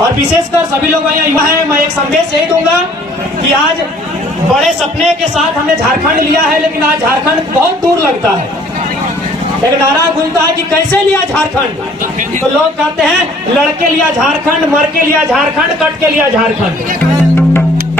और विशेषकर सभी लोग यहाँ युवा हैं, मैं एक संदेश यही दूंगा कि आज बड़े सपने के साथ हमने झारखंड लिया है, लेकिन आज झारखंड बहुत दूर लगता है। एक नारा गूंजता है कि कैसे लिया झारखंड, तो लोग कहते हैं लड़के लिया झारखंड, मर के लिया झारखंड, कट के लिया झारखंड।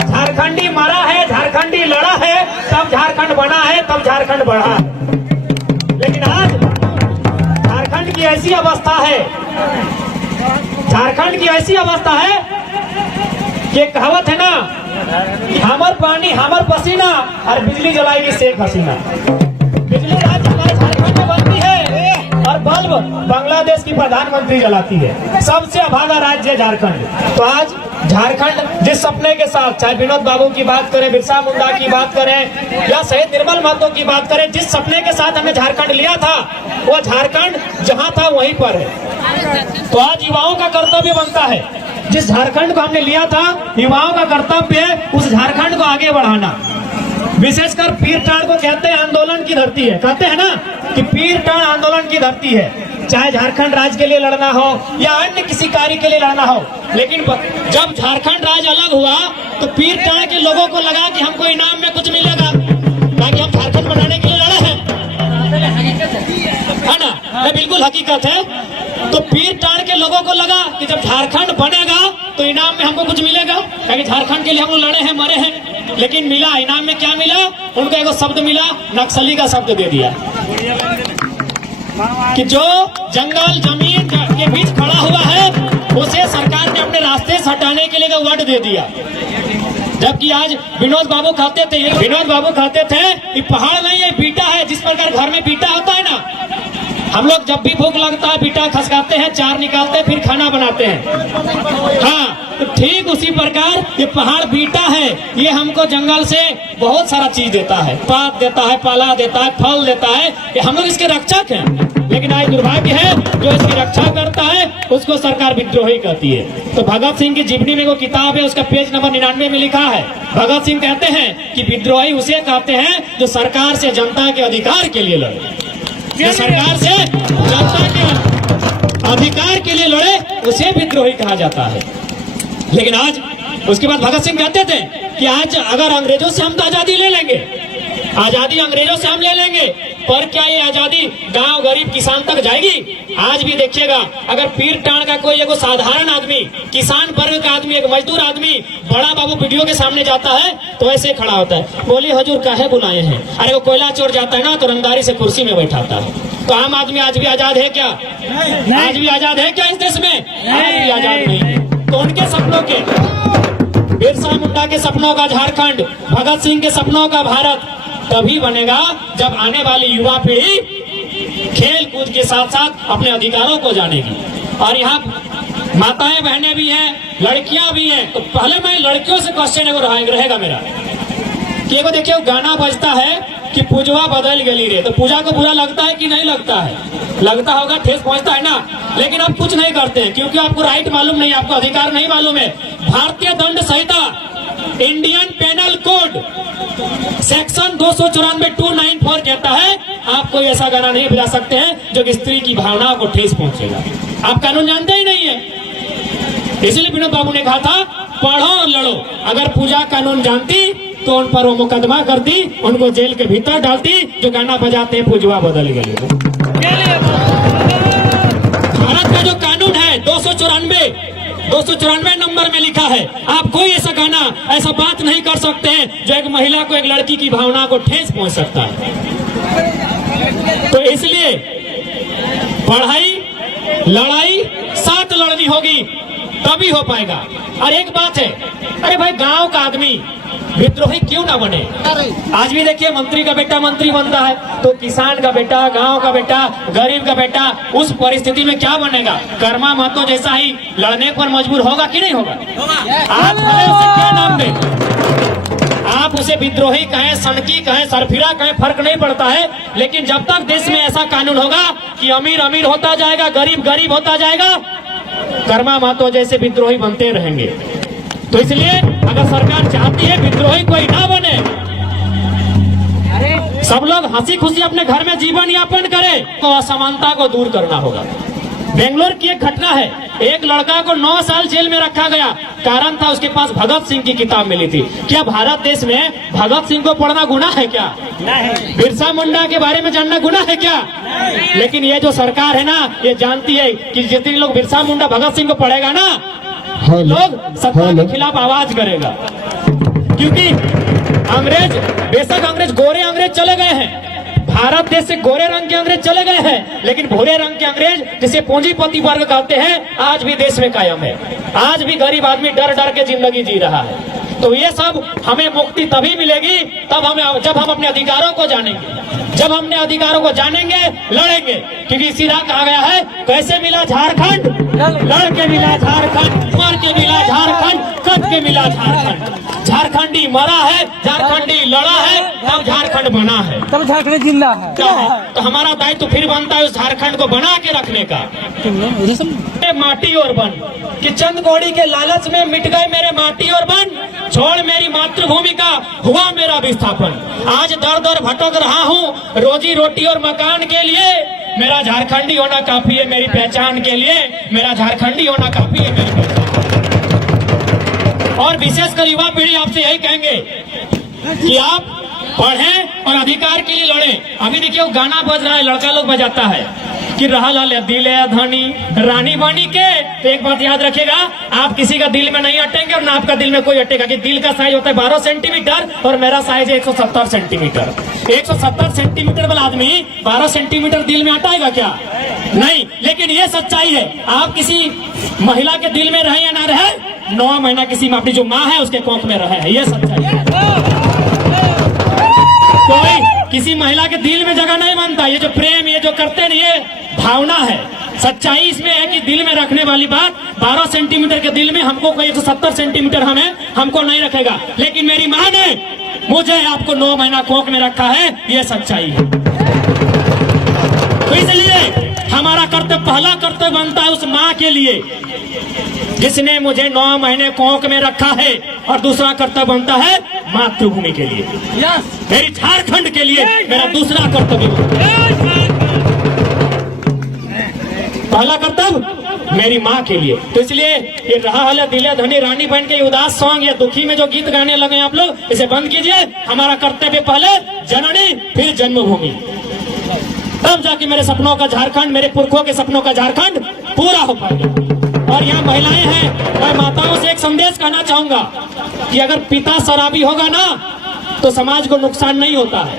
झारखंडी मरा है, झारखंडी लड़ा है, तब झारखंड बना है, तब झारखंड बढ़ा है। लेकिन आज झारखंड की ऐसी अवस्था है, झारखंड की ऐसी अवस्था है कि कहावत है ना, हमर पानी हमर पसीना और बिजली जलाएगी शेख हसीना। बिजली आज हमारे झारखंड में बनती है और बल्ब बांग्लादेश की प्रधानमंत्री जलाती है। सबसे अभागा राज्य है झारखंड। तो आज झारखंड जिस सपने के साथ, चाहे विनोद बाबू की बात करें, बिरसा मुंडा की बात करें या शहीद निर्मल महतो की बात करें, जिस सपने के साथ हमने झारखंड लिया था, वो झारखंड जहां था वहीं पर है। तो आज युवाओं का कर्तव्य बनता है, जिस झारखंड को हमने लिया था, युवाओं का कर्तव्य है उस झारखंड को आगे बढ़ाना। विशेषकर पीर टाड़ को कहते हैं आंदोलन की धरती है, कहते हैं ना कि पीर टाड़ आंदोलन की धरती है। चाहे झारखंड राज्य के लिए लड़ना हो या अन्य किसी कार्य के लिए लड़ना हो, लेकिन जब झारखंड राज्य अलग हुआ तो पीर टाड़ के लोगों को लगा कि हमको इनाम में कुछ मिलेगा, ताकि हम झारखंड बनाने के लिए लड़े हैं, है ना? ये बिल्कुल हकीकत है। तो पीर टाड़ के लोगों को लगा कि जब झारखंड बनेगा तो इनाम में हमको कुछ मिलेगा, ताकि झारखंड के लिए हम लोग लड़े हैं, मरे हैं। लेकिन मिला, इनाम में क्या मिला? उनको एक शब्द मिला, नक्सली का शब्द दे दिया कि जो जंगल जमीन के बीच खड़ा हुआ है उसे सरकार ने अपने रास्ते से हटाने के लिए वर्ड दे दिया। जबकि आज विनोद बाबू कहते थे कि पहाड़ नहीं है, बीटा है। जिस प्रकार घर में बीटा होता है ना, हम लोग जब भी भूख लगता है बीटा खसकाते हैं, चार निकालते हैं, फिर खाना बनाते हैं। हाँ, तो ठीक उसी प्रकार ये पहाड़ बीटा है, ये हमको जंगल से बहुत सारा चीज देता है, पात देता है, पाला देता है, फल देता है, ये हम लोग इसके रक्षक हैं। लेकिन आज दुर्भाग्य है, जो इसकी रक्षा करता है उसको सरकार विद्रोही कहती है। तो भगत सिंह की जीवनी में वो किताब है, उसका पेज नंबर 99 में लिखा है, भगत सिंह कहते हैं कि विद्रोही उसे कहते हैं जो सरकार से जनता के अधिकार के लिए लड़े, जो सरकार से जनता के अधिकार के लिए लड़े, उसे विद्रोही कहा जाता है। लेकिन आज उसके बाद भगत सिंह कहते थे कि आज अगर अंग्रेजों से हम तो आजादी ले लेंगे, आजादी अंग्रेजों से हम ले लेंगे, पर क्या ये आजादी गांव गरीब किसान तक जाएगी? आज भी देखिएगा, अगर पीर टाड़ का कोई एगो साधारण आदमी, किसान वर्ग का आदमी, एक मजदूर आदमी बड़ा बाबू वीडियो के सामने जाता है तो ऐसे खड़ा होता है, बोली हजूर काहे बुलाए हैं? अरे वो कोयला चोर जाता है ना तो रंगदारी से कुर्सी में बैठाता है। तो आम आदमी आज भी आजाद है क्या? आज भी आजाद है क्या इस देश में? आज भी आजाद नहीं। तो उनके सपनों के, बिरसा मुंडा के सपनों का झारखंड, भगत सिंह के सपनों का भारत तभी बनेगा जब आने वाली युवा पीढ़ी खेल कूद के साथ साथ अपने अधिकारों को जानेगी। और यहाँ माताएं बहनें भी हैं, लड़कियां भी हैं। तो पहले मैं लड़कियों से क्वेश्चन रहेगा मेरा कि एगो देखिए गाना बजता है कि पूजवा बदल गली रे, तो पूजा को बुरा लगता है कि नहीं लगता है? लगता होगा, ठेस पहुंचता है ना। लेकिन आप कुछ नहीं करते हैं क्योंकि आपको राइट मालूम नहीं, आपको अधिकार नहीं मालूम है। भारतीय दंड संहिता, इंडियन पेनल कोड सेक्शन 294 294 कहता है आप कोई ऐसा गाना नहीं बजा सकते हैं जो कि स्त्री की भावनाओं को ठेस पहुंचेगा। आप कानून जानते ही नहीं है। इसलिए विनोद बाबू ने कहा था पढ़ो और लड़ो। अगर पूजा कानून जानती तो उन पर वो मुकदमा करती, उनको जेल के भीतर डालती जो गाना बजाते हैं पूजवा बदल गए। भारत का जो कानून है 294 नंबर में लिखा है, आप कोई ऐसा गाना, ऐसा बात नहीं कर सकते हैं जो एक महिला को, एक लड़की की भावना को ठेस पहुंच सकता है। तो इसलिए पढ़ाई लड़ाई साथ लड़नी होगी, तभी हो पाएगा। और एक बात है, अरे भाई गांव का आदमी विद्रोही क्यों ना बने? आज भी देखिए मंत्री का बेटा मंत्री बनता है, तो किसान का बेटा, गांव का बेटा, गरीब का बेटा उस परिस्थिति में क्या बनेगा? कर्मा महतो जैसा ही लड़ने पर मजबूर होगा कि नहीं होगा? आप भले उसे क्या नाम दें, आप उसे विद्रोही कहें, सनकी कहें, सरफिरा कहें, फर्क नहीं पड़ता है। लेकिन जब तक देश में ऐसा कानून होगा कि अमीर अमीर होता जाएगा, गरीब गरीब होता जाएगा, कर्मा महतो जैसे विद्रोही बनते रहेंगे। तो इसलिए अगर सरकार चाहती है विद्रोही कोई ना बने, सब लोग हंसी खुशी अपने घर में जीवन यापन करें, तो असमानता को दूर करना होगा। बेंगलोर की एक घटना है, एक लड़का को 9 साल जेल में रखा गया, कारण था उसके पास भगत सिंह की किताब मिली थी। क्या भारत देश में भगत सिंह को पढ़ना गुनाह है क्या? नहीं। बिरसा मुंडा के बारे में जानना गुनाह है क्या? नहीं। लेकिन ये जो सरकार है ना, ये जानती है कि जितने लोग बिरसा मुंडा भगत सिंह को पढ़ेगा ना, लोग सत्ता के खिलाफ आवाज करेगा। क्योंकि अंग्रेज, बेशक अंग्रेज गोरे अंग्रेज चले गए हैं, भारत देश से गोरे रंग के अंग्रेज चले गए हैं, लेकिन भूरे रंग के अंग्रेज जिसे पूंजीपति वर्ग कहते हैं आज भी देश में कायम है। आज भी गरीब आदमी डर डर के जिंदगी जी रहा है। तो ये सब हमें मुक्ति तभी मिलेगी जब हम अपने अधिकारों को जानेंगे। जब हमने अधिकारों को जानेंगे, लड़ेंगे। क्योंकि सीधा कहा गया है, कैसे मिला झारखंड? लड़ के मिला झारखंड, मर के मिला झारखंड, कट के मिला झारखंड। झारखंडी मरा है, झारखंडी लड़ा है, तब झारखंड बना है, तब झारखंड जिला है। तो हमारा दायित्व फिर बनता है उस झारखंड को बना के रखने का। माटी और बन कि चंद कौड़ी के लालच में मिट गए मेरे माटी और बन, छोड़ मेरी मातृभूमि का हुआ मेरा विस्थापन। आज दर दर भटक रहा हूँ रोजी रोटी और मकान के लिए, मेरा झारखंडी होना काफी है मेरी पहचान के लिए, मेरा झारखंडी होना काफी है मेरी पहचान। और विशेषकर युवा पीढ़ी आपसे यही कहेंगे कि आप पढ़ें और अधिकार के लिए लड़ें। अभी देखिए वो गाना बज रहा है, लड़का लोग बजाता है कि रहा लाल दिल धनी रानी बानी के। तो एक बात याद रखिएगा, आप किसी का दिल में नहीं अटेंगे और ना आपका दिल में कोई अटेगा। कि दिल का साइज होता है 12 सेंटीमीटर और मेरा साइज है 170 सेंटीमीटर। 170 सेंटीमीटर वाला आदमी 12 सेंटीमीटर दिल में अटाएगा क्या? नहीं। लेकिन ये सच्चाई है, आप किसी महिला के दिल में रहे या ना रहे, 9 महीना किसी अपनी जो माँ है उसके कोख में रहे है, ये सच्चाई है। कोई किसी महिला के दिल में जगह नहीं बनता। ये जो प्रेम, ये जो करते हैं, ये भावना है। सच्चाई इसमें है कि दिल में रखने वाली बात, 12 सेंटीमीटर के दिल में हमको कोई 170 सेंटीमीटर हमको नहीं रखेगा। लेकिन मेरी माँ ने मुझे आपको 9 महीना कोख में रखा है, ये सच्चाई है। तो इसलिए हमारा कर्तव्य, पहला कर्तव्य बनता है उस माँ के लिए जिसने मुझे 9 महीने कोख में रखा है, और दूसरा कर्तव्य बनता है मातृभूमि के लिए, मेरी झारखंड के लिए मेरा दूसरा कर्तव्य। पहला कर्तव्य मेरी माँ के लिए। तो इसलिए ये रहा हाल दिले धनी रानी बहन के उदास सॉन्ग या दुखी में जो गीत गाने लगे आप लोग, इसे बंद कीजिए। हमारा कर्तव्य पहले जननी फिर जन्मभूमि, तब जाके मेरे सपनों का झारखंड, मेरे पुरखों के सपनों का झारखंड पूरा हो पाएगा। और यहाँ महिलाएं हैं, मैं माताओं से एक संदेश कहना चाहूंगा कि अगर पिता शराबी होगा ना तो समाज को नुकसान नहीं होता है।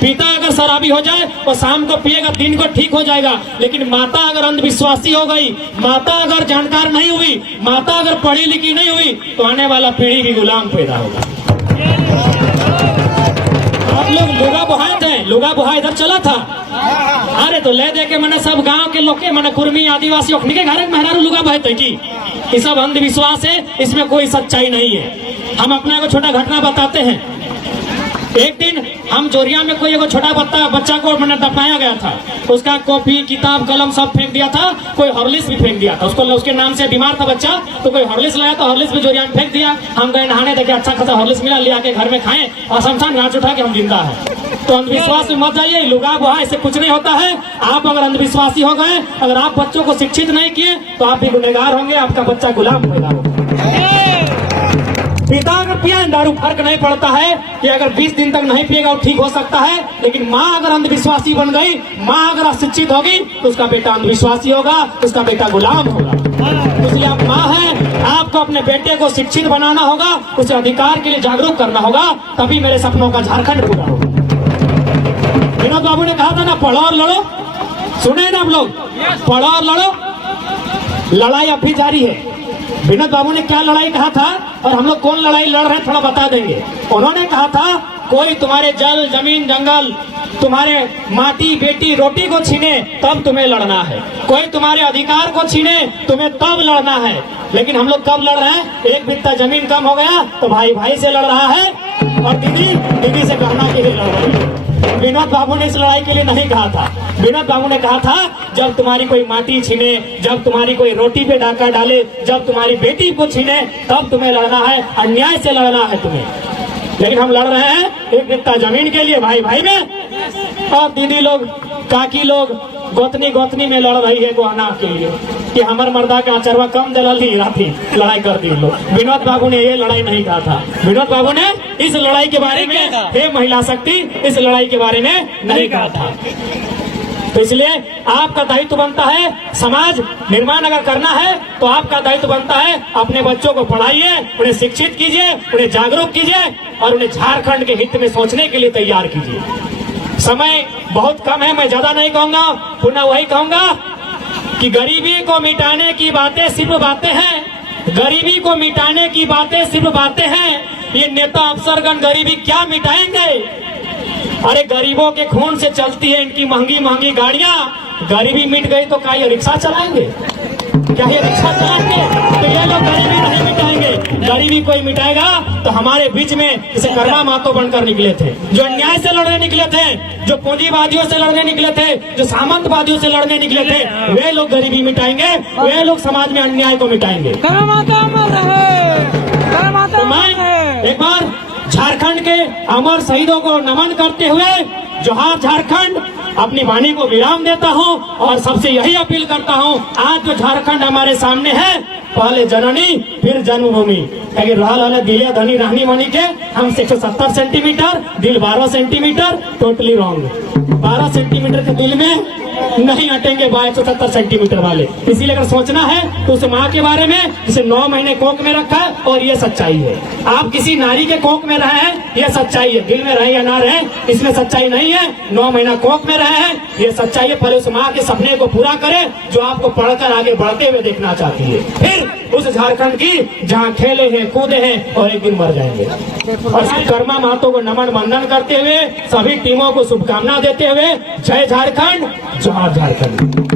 पिता अगर शराबी हो जाए और शाम को पिएगा, दिन को ठीक हो जाएगा। लेकिन माता अगर अंधविश्वासी हो गई, माता अगर जानकार नहीं हुई, माता अगर पढ़ी लिखी नहीं हुई, तो आने वाला पीढ़ी भी गुलाम पैदा होगा। आप लोग लुगा बुहाए थे, लुगा बुहा इधर चला था, अरे तो ले दे के मैंने सब गांव के लोग के मैंने कुर्मी आदिवासी के घर में मेहरारू लुगा बहते की, ये सब अंधविश्वास है, इसमें कोई सच्चाई नहीं है। हम अपना को छोटा घटना बताते हैं। एक दिन हम जोरिया में कोई एगो छोटा बच्चा को मैंने दफनाया गया था, उसका कॉपी किताब कलम सब फेंक दिया था, कोई हॉर्लिक्स भी फेंक दिया था। उसको उसके नाम से बीमार था बच्चा, तो कोई हॉर्लिक्स लाया तो हॉर्लिक्स भी जोरिया में फेंक दिया। हम गए नहाने, देखे अच्छा खासा हॉर्लिक्स मिला, ले आके घर में खाएं और शमशान घाट उठा के हम जिंदा है। तो अंधविश्वास में मत जाइए, लुगा बुहा इससे कुछ नहीं होता है। आप अगर अंधविश्वासी हो गए, अगर आप बच्चों को शिक्षित नहीं किए तो आप भी गुनहगार होंगे, आपका बच्चा गुलाम पैदा होगा। पिता अगर पिया दारू, फर्क नहीं पड़ता है कि अगर 20 दिन तक नहीं पिएगा वो ठीक हो सकता है। लेकिन माँ अगर अंधविश्वासी बन गई, माँ अगर अशिक्षित होगी, तो उसका बेटा अंधविश्वासी होगा, उसका बेटा गुलाम होगा। इसलिए आप माँ है, आपको अपने बेटे को शिक्षित बनाना होगा, उसे अधिकार के लिए जागरूक करना होगा, तभी मेरे सपनों का झारखंड पूरा होगा। विनोद बाबू ने कहा था ना, पढ़ो और लड़ो, सुने ना आप लोग, पढ़ो और लड़ो। लड़ाई अब भी जारी है। विनोद बाबू ने क्या लड़ाई कहा था और हम लोग कौन लड़ाई लड़ रहे हैं थोड़ा बता देंगे। उन्होंने कहा था, कोई तुम्हारे जल जमीन जंगल, तुम्हारे माटी बेटी रोटी को छीने तब तुम्हें लड़ना है, कोई तुम्हारे अधिकार को छीने तुम्हें तब लड़ना है। लेकिन हम लोग कब लड़ रहे हैं? एक बित्ता जमीन कम हो गया तो भाई भाई से लड़ रहा है, और दीदी दीदी से गहना के लिए लड़ रही है। विनोद बाबू ने इस लड़ाई के लिए नहीं कहा था। विनोद बाबू ने कहा था, जब तुम्हारी कोई माटी छीने, जब तुम्हारी कोई रोटी पे डाका डाले, जब तुम्हारी बेटी को छीने, तब तुम्हें लड़ना है, अन्याय से लड़ना है तुम्हें। लेकिन हम लड़ रहे हैं एक बित्ता जमीन के लिए भाई भाई में, और दीदी लोग काकी लोग गोतनी गोतनी में लड़ रही है गहना के लिए। कि हमार मर्दा के आचरवा कम जलल ही राती लड़ाई कर दी लोग। विनोद बाबू ने ये लड़ाई नहीं कहा था। विनोद बाबू ने इस लड़ाई के बारे में, हे महिला शक्ति, इस लड़ाई के बारे में नहीं कहा था। तो इसलिए आपका दायित्व बनता है, समाज निर्माण अगर करना है तो आपका दायित्व बनता है अपने बच्चों को पढ़ाइए, उन्हें शिक्षित कीजिए, उन्हें जागरूक कीजिए और उन्हें झारखंड के हित में सोचने के लिए तैयार कीजिए। समय बहुत कम है, मैं ज्यादा नहीं कहूंगा, पुनः वही कहूंगा कि गरीबी को मिटाने की बातें सिर्फ बातें हैं, गरीबी को मिटाने की बातें सिर्फ बातें हैं। ये नेता अफसरगण गरीबी क्या मिटाएंगे? अरे गरीबों के खून से चलती है इनकी महंगी महंगी गाड़ियां। गरीबी मिट गई तो क्या ये रिक्शा चलाएंगे? क्या ये रिक्शा चलाएंगे? तो ये लोग गरीबी नहीं मिटाएंगे। गरीबी कोई मिटाएगा तो हमारे बीच में इसे कर्मा मातो बनकर निकले थे, जो अन्याय से लड़ने निकले थे, जो पूंजीवादियों से लड़ने निकले थे, जो सामंतवादियों से लड़ने निकले थे, वे लोग गरीबी मिटाएंगे, वे लोग समाज में अन्याय को मिटाएंगे। तो मैं एक बार झारखंड के अमर शहीदों को नमन करते हुए जोहार झारखंड अपनी वाणी को विराम देता हूं और सबसे यही अपील करता हूं, आज जो झारखंड हमारे सामने है, पहले जननी फिर जन्मभूमि। रहल दिले धनी रहनी मनी के हम 170 सेंटीमीटर, दिल 12 सेंटीमीटर, टोटली रॉन्ग। 12 सेंटीमीटर के दिल में नहीं हटेंगे 170 सेंटीमीटर वाले। इसीलिए अगर सोचना है तो उस माँ के बारे में जिसे 9 महीने कोख में रखा है, और ये सच्चाई है। आप किसी नारी के कोख में रहे हैं, ये सच्चाई है। दिल में रहे या ना रहे इसमें सच्चाई नहीं है। 9 महीना कोख में रहे हैं, ये सच्चाई है। पहले उस माँ के सपने को पूरा करें जो आपको पढ़कर आगे बढ़ते हुए देखना चाहती है, फिर उस झारखंड की जहाँ खेले हैं, कूदे हैं और एक दिन मर जाएंगे। और कर्मा मातों को नमन वंदन करते हुए, सभी टीमों को शुभकामना देते हुए, जय झारखंड, जोहार झारखंड।